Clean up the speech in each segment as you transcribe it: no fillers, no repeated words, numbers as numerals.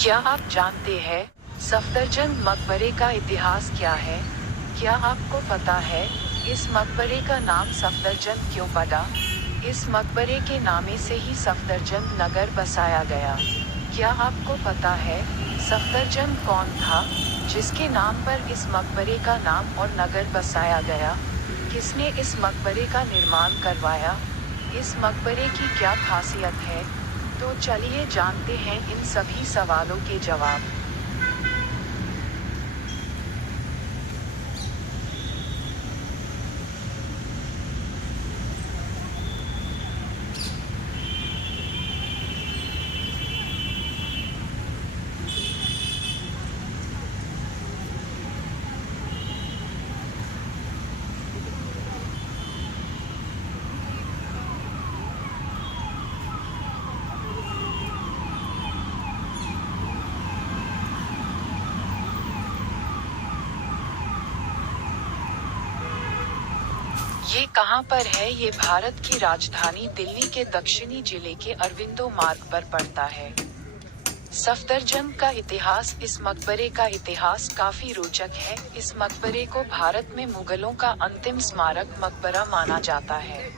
क्या आप जानते हैं सफदरजंग मकबरे का इतिहास क्या है? क्या आपको पता है इस मकबरे का नाम सफदरजंग क्यों पड़ा? इस मकबरे के नामे से ही सफदरजंग नगर बसाया गया। क्या आपको पता है सफदरजंग कौन था जिसके नाम पर इस मकबरे का नाम और नगर बसाया गया? किसने इस मकबरे का निर्माण करवाया? इस मकबरे की क्या खासियत है? तो चलिए जानते हैं इन सभी सवालों के जवाब। ये कहाँ पर है? ये भारत की राजधानी दिल्ली के दक्षिणी जिले के अरविंदो मार्ग पर पड़ता है। सफदरजंग का इतिहास। इस मकबरे का इतिहास काफी रोचक है। इस मकबरे को भारत में मुगलों का अंतिम स्मारक मकबरा माना जाता है।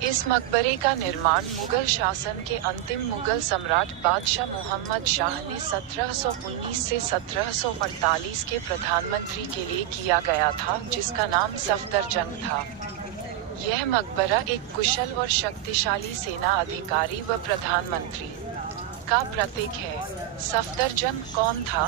इस मकबरे का निर्माण मुगल शासन के अंतिम मुगल सम्राट बादशाह मोहम्मद शाह ने 1719 से 1748 के प्रधानमंत्री के लिए किया गया था, जिसका नाम सफदरजंग था। यह मकबरा एक कुशल और शक्तिशाली सेना अधिकारी व प्रधानमंत्री का प्रतीक है। सफदरजंग कौन था?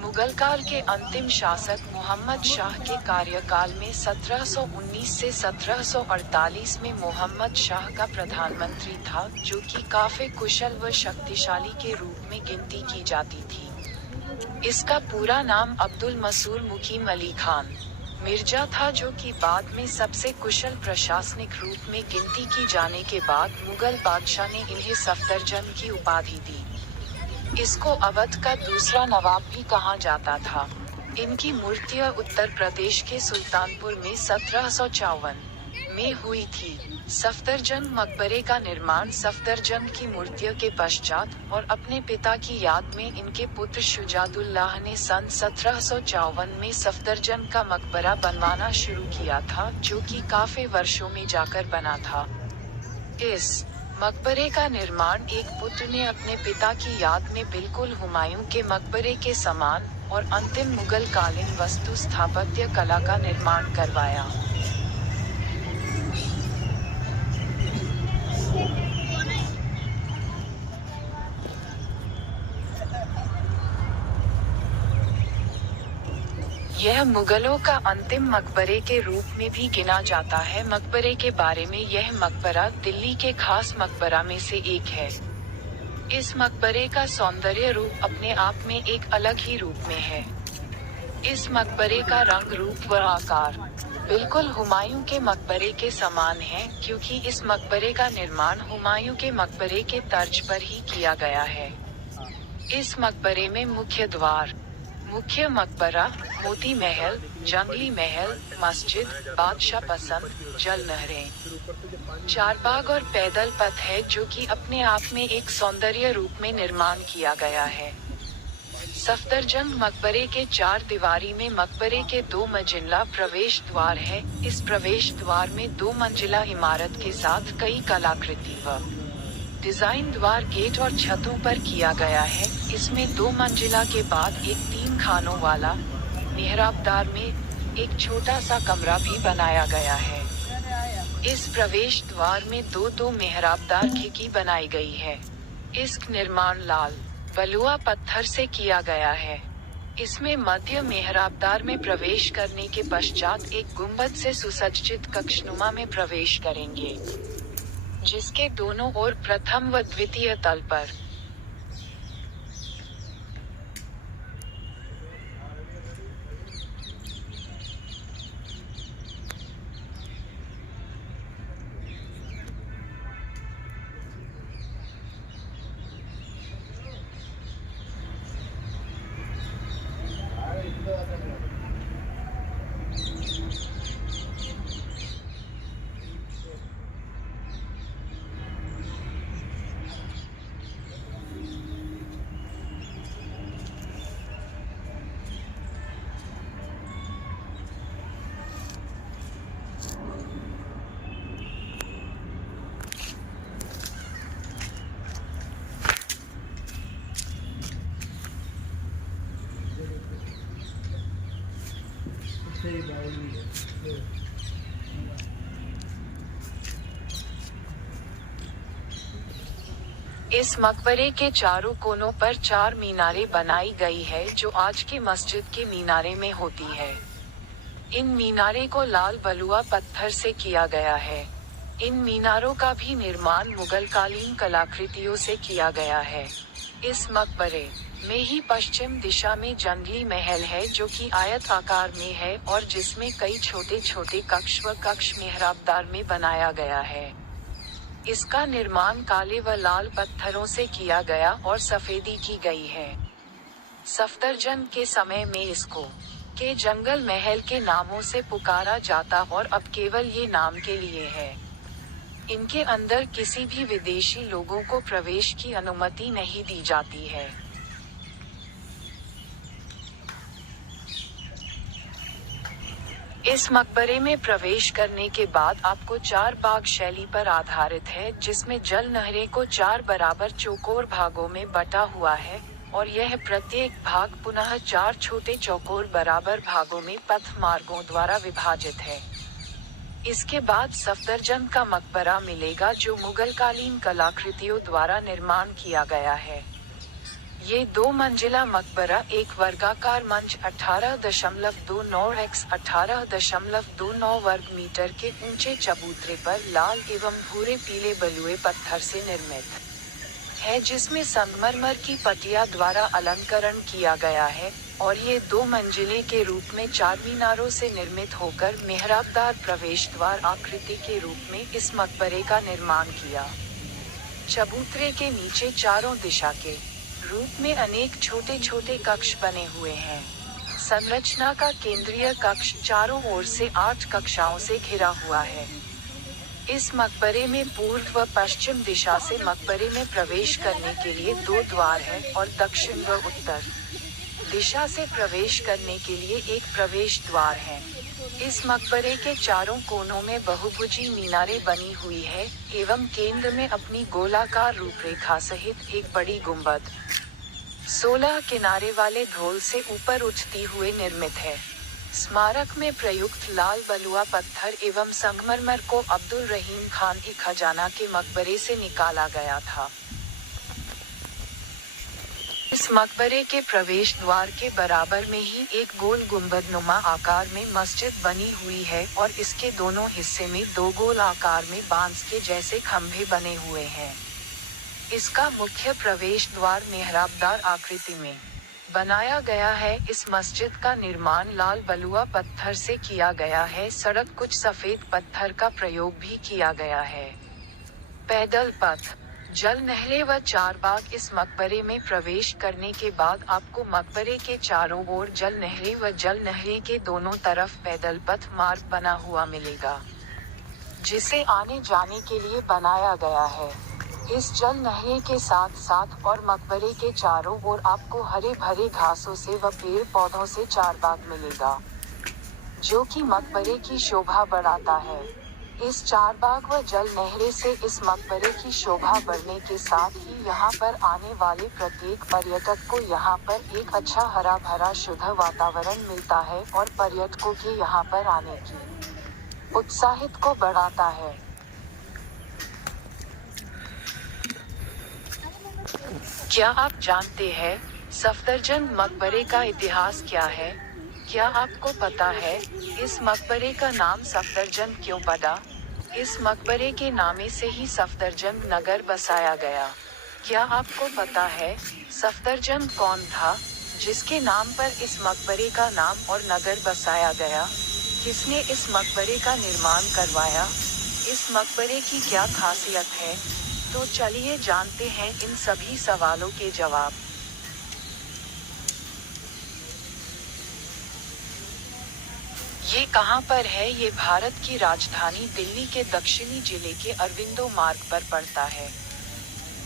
मुगल काल के अंतिम शासक मोहम्मद शाह के कार्यकाल में 1719 से 1748 में मोहम्मद शाह का प्रधानमंत्री था, जो कि काफी कुशल व शक्तिशाली के रूप में गिनती की जाती थी। इसका पूरा नाम अब्दुल मसूर मुकीम अली खान मिर्जा था, जो कि बाद में सबसे कुशल प्रशासनिक रूप में गिनती की जाने के बाद मुगल बादशाह ने इन्हें सफदरजंग की उपाधि दी। इसको अवध का दूसरा नवाब भी कहा जाता था। इनकी मूर्तियां उत्तर प्रदेश के सुल्तानपुर में 1754 में हुई थी। सफदरजंग मकबरे का निर्माण सफदरजंग की मूर्तियों के पश्चात और अपने पिता की याद में इनके पुत्र शुजादुल्लाह ने सन 1754 में सफदरजंग का मकबरा बनवाना शुरू किया था, जो कि काफी वर्षों में जाकर बना था। इस मकबरे का निर्माण एक पुत्र ने अपने पिता की याद में बिल्कुल हुमायूं के मकबरे के समान और अंतिम मुगल कालीन वास्तु स्थापत्य कला का निर्माण करवाया। यह मुगलों का अंतिम मकबरे के रूप में भी गिना जाता है। मकबरे के बारे में। यह मकबरा दिल्ली के खास मकबरा में से एक है। इस मकबरे का सौंदर्य रूप अपने आप में एक अलग ही रूप में है। इस मकबरे का रंग रूप व आकार बिल्कुल हुमायूं के मकबरे के समान है, क्योंकि इस मकबरे का निर्माण हुमायूं के मकबरे के तर्ज पर ही किया गया है। इस मकबरे में मुख्य द्वार, मुख्य मकबरा, मोती महल, जंगली महल, मस्जिद, बादशाह पसंद, जल नहरें, चारबाग और पैदल पथ है, जो कि अपने आप में एक सौंदर्य रूप में निर्माण किया गया है। सफदरजंग मकबरे के चार दीवारी में मकबरे के 2 मंजिला प्रवेश द्वार है। इस प्रवेश द्वार में 2 मंजिला इमारत के साथ कई कलाकृति व डिजाइन द्वार, गेट और छतों पर किया गया है। इसमें 2 मंजिला के बाद एक 3 खानों वाला मेहराबदार में एक छोटा सा कमरा भी बनाया गया है। इस प्रवेश द्वार में दो मेहराबदार खिड़की बनाई गई है। इसका निर्माण लाल बलुआ पत्थर से किया गया है। इसमें मध्य मेहराबदार में प्रवेश करने के पश्चात एक गुंबद से सुसज्जित कक्षनुमा में प्रवेश करेंगे, जिसके दोनों ओर प्रथम व द्वितीय तल पर इस मकबरे के चारों कोनों पर 4 मीनारें बनाई गई है जो आज की मस्जिद के मीनारे में होती है। इन मीनारे को लाल बलुआ पत्थर से किया गया है। इन मीनारों का भी निर्माण मुगल कालीन कलाकृतियों से किया गया है। इस मकबरे में ही पश्चिम दिशा में जंगली महल है जो कि आयत आकार में है और जिसमें कई छोटे छोटे कक्ष व कक्ष मेहराबदार में बनाया गया है। इसका निर्माण काले व लाल पत्थरों से किया गया और सफेदी की गई है। सफदरजंग के समय में इसको के जंगल महल के नामों से पुकारा जाता और अब केवल ये नाम के लिए है। इनके अंदर किसी भी विदेशी लोगों को प्रवेश की अनुमति नहीं दी जाती है। इस मकबरे में प्रवेश करने के बाद आपको 4 बाग शैली पर आधारित है जिसमें जल नहरें को 4 बराबर चौकोर भागों में बटा हुआ है और यह प्रत्येक भाग पुनः 4 छोटे चौकोर बराबर भागों में पथ मार्गों द्वारा विभाजित है। इसके बाद सफदरजंग का मकबरा मिलेगा जो मुगल कालीन कलाकृतियों द्वारा निर्माण किया गया है। ये 2 मंजिला मकबरा एक वर्गाकार मंच 18.29 x 18.29 वर्ग मीटर के ऊंचे चबूतरे पर लाल एवं भूरे पीले बलुए पत्थर से निर्मित है जिसमें संगमरमर की पटिया द्वारा अलंकरण किया गया है और ये 2 मंजिले के रूप में 4 मीनारों से निर्मित होकर मेहराबदार प्रवेश द्वार आकृति के रूप में इस मकबरे का निर्माण किया। चबूतरे के नीचे चारों दिशा के रूप में अनेक छोटे छोटे कक्ष बने हुए हैं। संरचना का केंद्रीय कक्ष चारों ओर से 8 कक्षाओं से घिरा हुआ है। इस मकबरे में पूर्व व पश्चिम दिशा से मकबरे में प्रवेश करने के लिए 2 द्वार हैं और दक्षिण व उत्तर दिशा से प्रवेश करने के लिए एक प्रवेश द्वार है। इस मकबरे के चारों कोनों में बहुभुजी मीनारें बनी हुई है एवं केंद्र में अपनी गोलाकार रूपरेखा सहित एक बड़ी गुंबद 16 किनारे वाले ढोल से ऊपर उठती हुए निर्मित है। स्मारक में प्रयुक्त लाल बलुआ पत्थर एवं संगमरमर को अब्दुल रहीम खान ए खजाना के मकबरे से निकाला गया था। इस मकबरे के प्रवेश द्वार के बराबर में ही एक गोल गुंबदनुमा आकार में मस्जिद बनी हुई है और इसके दोनों हिस्से में 2 गोल आकार में बांस के जैसे खंभे बने हुए हैं। इसका मुख्य प्रवेश द्वार मेहराबदार आकृति में बनाया गया है। इस मस्जिद का निर्माण लाल बलुआ पत्थर से किया गया है। सड़क कुछ सफेद पत्थर का प्रयोग भी किया गया है। पैदल पथ, जल नहरें व 4 बाग। इस मकबरे में प्रवेश करने के बाद आपको मकबरे के चारों ओर जल नहरें व जल नहरें के दोनों तरफ पैदल पथ मार्ग बना हुआ मिलेगा जिसे आने जाने के लिए बनाया गया है। इस जल नहरें के साथ साथ और मकबरे के चारों ओर आपको हरे भरे घासों से व पेड़ पौधों से 4 बाग मिलेगा जो कि मकबरे की शोभा बढ़ाता है। इस 4 बाग व जल नहरें से इस मकबरे की शोभा बढ़ने के साथ ही यहाँ पर आने वाले प्रत्येक पर्यटक को यहाँ पर एक अच्छा हरा भरा शुद्ध वातावरण मिलता है और पर्यटकों के यहाँ पर आने की उत्साहित को बढ़ाता है। क्या आप जानते हैं सफदरजंग मकबरे का इतिहास क्या है? क्या आपको पता है इस मकबरे का नाम सफदरजंग क्यों पड़ा? इस मकबरे के नामे से ही सफदरजंग नगर बसाया गया। क्या आपको पता है सफदरजंग कौन था जिसके नाम पर इस मकबरे का नाम और नगर बसाया गया? किसने इस मकबरे का निर्माण करवाया? इस मकबरे की क्या खासियत है? तो चलिए जानते हैं इन सभी सवालों के जवाब। ये कहाँ पर है? ये भारत की राजधानी दिल्ली के दक्षिणी जिले के अरविंदो मार्ग पर पड़ता है।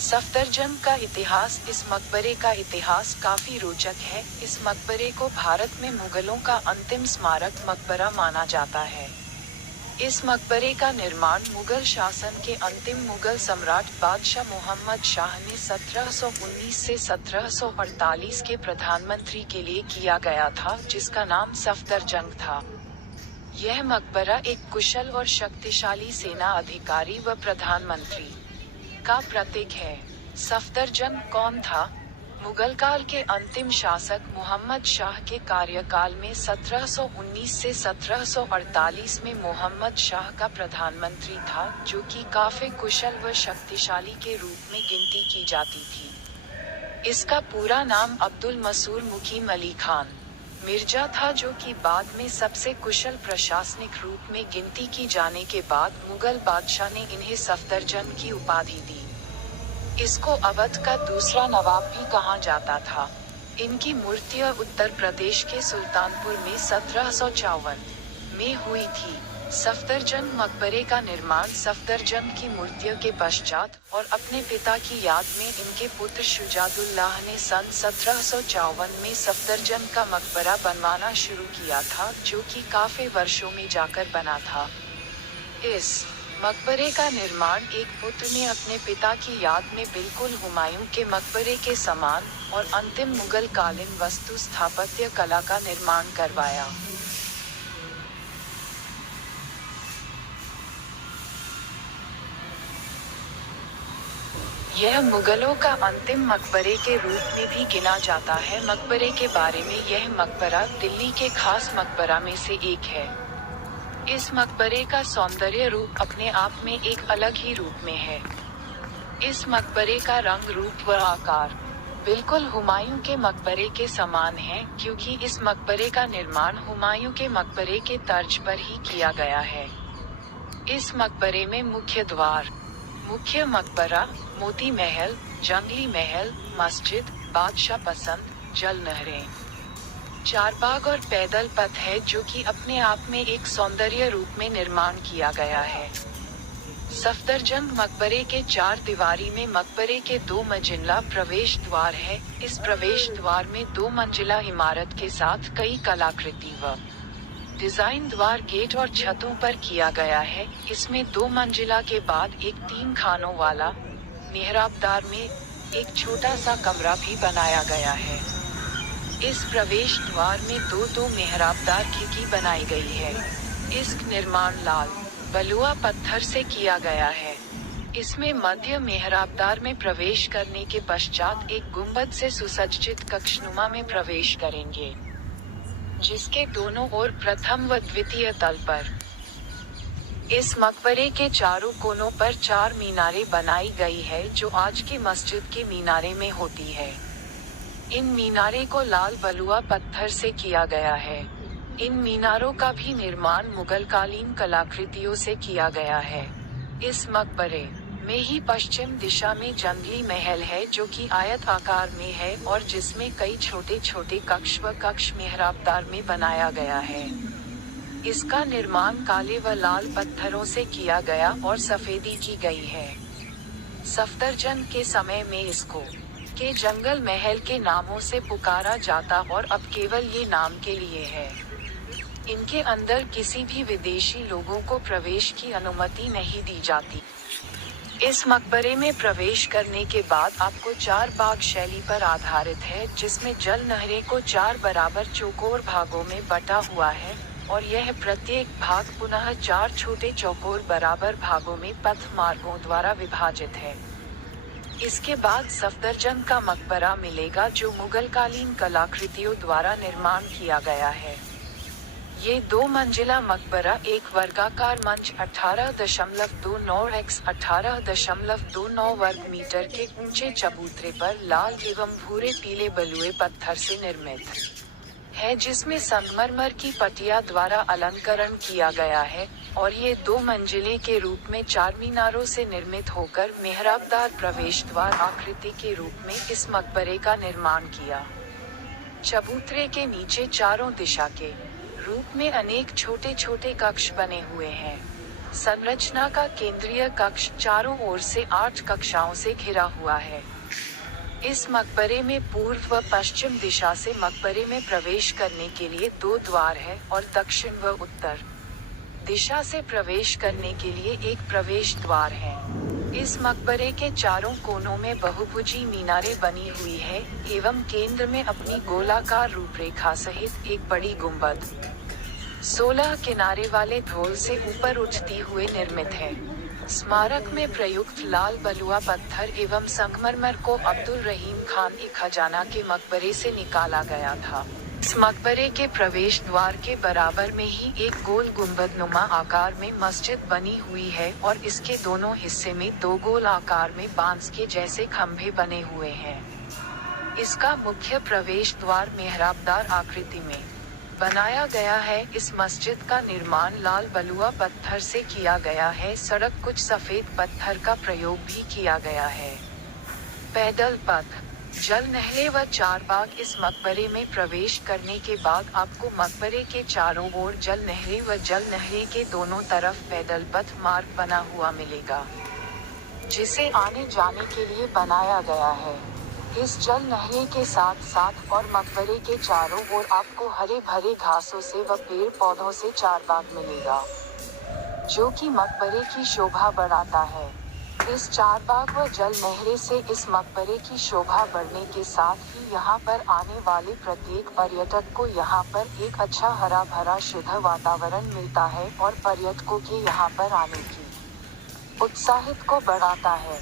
सफदरजंग का इतिहास। इस मकबरे का इतिहास काफी रोचक है। इस मकबरे को भारत में मुगलों का अंतिम स्मारक मकबरा माना जाता है। इस मकबरे का निर्माण मुगल शासन के अंतिम मुगल सम्राट बादशाह मोहम्मद शाह ने 1719 से 1748 के प्रधानमंत्री के लिए किया गया था जिसका नाम सफदरजंग था। यह मकबरा एक कुशल और शक्तिशाली सेना अधिकारी व प्रधानमंत्री का प्रतीक है। सफदरजंग कौन था? मुगल काल के अंतिम शासक मोहम्मद शाह के कार्यकाल में 1719 से 1748 में मोहम्मद शाह का प्रधानमंत्री था, जो कि काफी कुशल व शक्तिशाली के रूप में गिनती की जाती थी। इसका पूरा नाम अब्दुल मसूर मुकीम अली खान मिर्जा था, जो कि बाद में सबसे कुशल प्रशासनिक रूप में गिनती की जाने के बाद मुगल बादशाह ने इन्हें सफदरजंग की उपाधि दी। इसको अवध का दूसरा नवाब भी कहा जाता था। इनकी मूर्तियां उत्तर प्रदेश के सुल्तानपुर में 1754 में हुई थी। सफदरजंग मकबरे का निर्माण सफदरजंग की मूर्तियों के पश्चात और अपने पिता की याद में इनके पुत्र शुजादुल्लाह ने सन 1754 में सफदरजंग का मकबरा बनवाना शुरू किया था, जो कि काफी वर्षों में जाकर बना था। इस मकबरे का निर्माण एक पुत्र ने अपने पिता की याद में बिल्कुल हुमायूं के मकबरे के समान और अंतिम मुगल कालीन वास्तु स्थापत्य कला का निर्माण करवाया। यह मुगलों का अंतिम मकबरे के रूप में भी गिना जाता है। मकबरे के बारे में यह मकबरा दिल्ली के खास मकबरा में से एक है। इस मकबरे का सौंदर्य रूप अपने आप में एक अलग ही रूप में है। इस मकबरे का रंग रूप व आकार बिल्कुल हुमायूं के मकबरे के समान है, क्योंकि इस मकबरे का निर्माण हुमायूं के मकबरे के तर्ज पर ही किया गया है। इस मकबरे में मुख्य द्वार, मुख्य मकबरा, मोती महल, जंगली महल, मस्जिद, बादशाह पसंद, जल नहरें, चारबाग और पैदल पथ है, जो कि अपने आप में एक सौंदर्य रूप में निर्माण किया गया है। सफदरजंग मकबरे के चार दीवारी में मकबरे के 2 मंजिला प्रवेश द्वार है। इस प्रवेश द्वार में 2 मंजिला इमारत के साथ कई कलाकृति व डिजाइन द्वार, गेट और छतों पर किया गया है। इसमें 2 मंजिला के बाद एक 3 खानों वाला मेहराबदार में एक छोटा सा कमरा भी बनाया गया है। इस प्रवेश द्वार में 2 मेहराबदार खिड़की बनाई गई है। इसका निर्माण लाल बलुआ पत्थर से किया गया है। इसमें मध्य मेहराबदार में प्रवेश करने के पश्चात एक गुंबद से सुसज्जित कक्षनुमा में प्रवेश करेंगे, जिसके दोनों ओर प्रथम व द्वितीय तल पर इस मकबरे के चारों कोनों पर 4 मीनारें बनाई गई है, जो आज की मस्जिद की मीनारे में होती है। इन मीनारे को लाल बलुआ पत्थर से किया गया है। इन मीनारों का भी निर्माण मुगलकालीन कलाकृतियों से किया गया है। इस मकबरे में ही पश्चिम दिशा में जंगली महल है, जो कि आयत आकार में है और जिसमें कई छोटे छोटे कक्ष व कक्ष मेहराबदार में बनाया गया है। इसका निर्माण काले व लाल पत्थरों से किया गया और सफेदी की गई है। सफदरजंग के समय में इसको के जंगल महल के नामों से पुकारा जाता और अब केवल ये नाम के लिए है। इनके अंदर किसी भी विदेशी लोगों को प्रवेश की अनुमति नहीं दी जाती। इस मकबरे में प्रवेश करने के बाद आपको 4 बाग शैली पर आधारित है, जिसमें जल नहरें को 4 बराबर चौकोर भागों में बटा हुआ है और यह प्रत्येक भाग पुनः 4 छोटे चौकोर बराबर भागों में पथ मार्गों द्वारा विभाजित है। इसके बाद सफदरजंग का मकबरा मिलेगा, जो मुगलकालीन कलाकृतियों द्वारा निर्माण किया गया है। ये 2 मंजिला मकबरा एक वर्गाकार मंच 18.29 x 18.29 वर्ग मीटर के ऊंचे चबूतरे पर लाल एवं भूरे पीले बलुए पत्थर से निर्मित है, जिसमें संगमरमर की पटिया द्वारा अलंकरण किया गया है और ये 2 मंजिले के रूप में 4 मीनारों से निर्मित होकर मेहराबदार प्रवेश द्वार आकृति के रूप में इस मकबरे का निर्माण किया। चबूतरे के नीचे चारों दिशा के रूप में अनेक छोटे छोटे कक्ष बने हुए हैं। संरचना का केंद्रीय कक्ष चारों ओर से 8 कक्षाओं से घिरा हुआ है। इस मकबरे में पूर्व व पश्चिम दिशा से मकबरे में प्रवेश करने के लिए 2 द्वार है और दक्षिण व उत्तर दिशा से प्रवेश करने के लिए एक प्रवेश द्वार है। इस मकबरे के चारों कोनों में बहुभुजी मीनारें बनी हुई है एवं केंद्र में अपनी गोलाकार रूपरेखा सहित एक बड़ी गुंबद 16 किनारे वाले ढोल से ऊपर उठती हुए निर्मित है। स्मारक में प्रयुक्त लाल बलुआ पत्थर एवं संगमरमर को अब्दुल रहीम खान ए खजाना के मकबरे से निकाला गया था। इस मकबरे के प्रवेश द्वार के बराबर में ही एक गोल गुंबदनुमा आकार में मस्जिद बनी हुई है और इसके दोनों हिस्से में दो गोल आकार में बांस के जैसे खंभे बने हुए हैं। इसका मुख्य प्रवेश द्वार मेहराबदार आकृति में बनाया गया है। इस मस्जिद का निर्माण लाल बलुआ पत्थर से किया गया है। सड़क कुछ सफेद पत्थर का प्रयोग भी किया गया है। पैदल पथ, जल नहले व चारबाग। इस मकबरे में प्रवेश करने के बाद आपको मकबरे के चारों ओर जल नहले व जल नहले के दोनों तरफ पैदल पथ मार्ग बना हुआ मिलेगा, जिसे आने जाने के लिए बनाया गया है। इस जल नहले के साथ साथ और मकबरे के चारों ओर आपको हरे भरे घासों से व पेड़ पौधों से चारबाग मिलेगा, जो कि मकबरे की शोभा बढ़ाता है। इस चारबाग व जल नहरे से इस मकबरे की शोभा बढ़ने के साथ ही यहाँ पर आने वाले प्रत्येक पर्यटक को यहाँ पर एक अच्छा हरा भरा शुद्ध वातावरण मिलता है और पर्यटकों के यहाँ पर आने की उत्साहित को बढ़ाता है।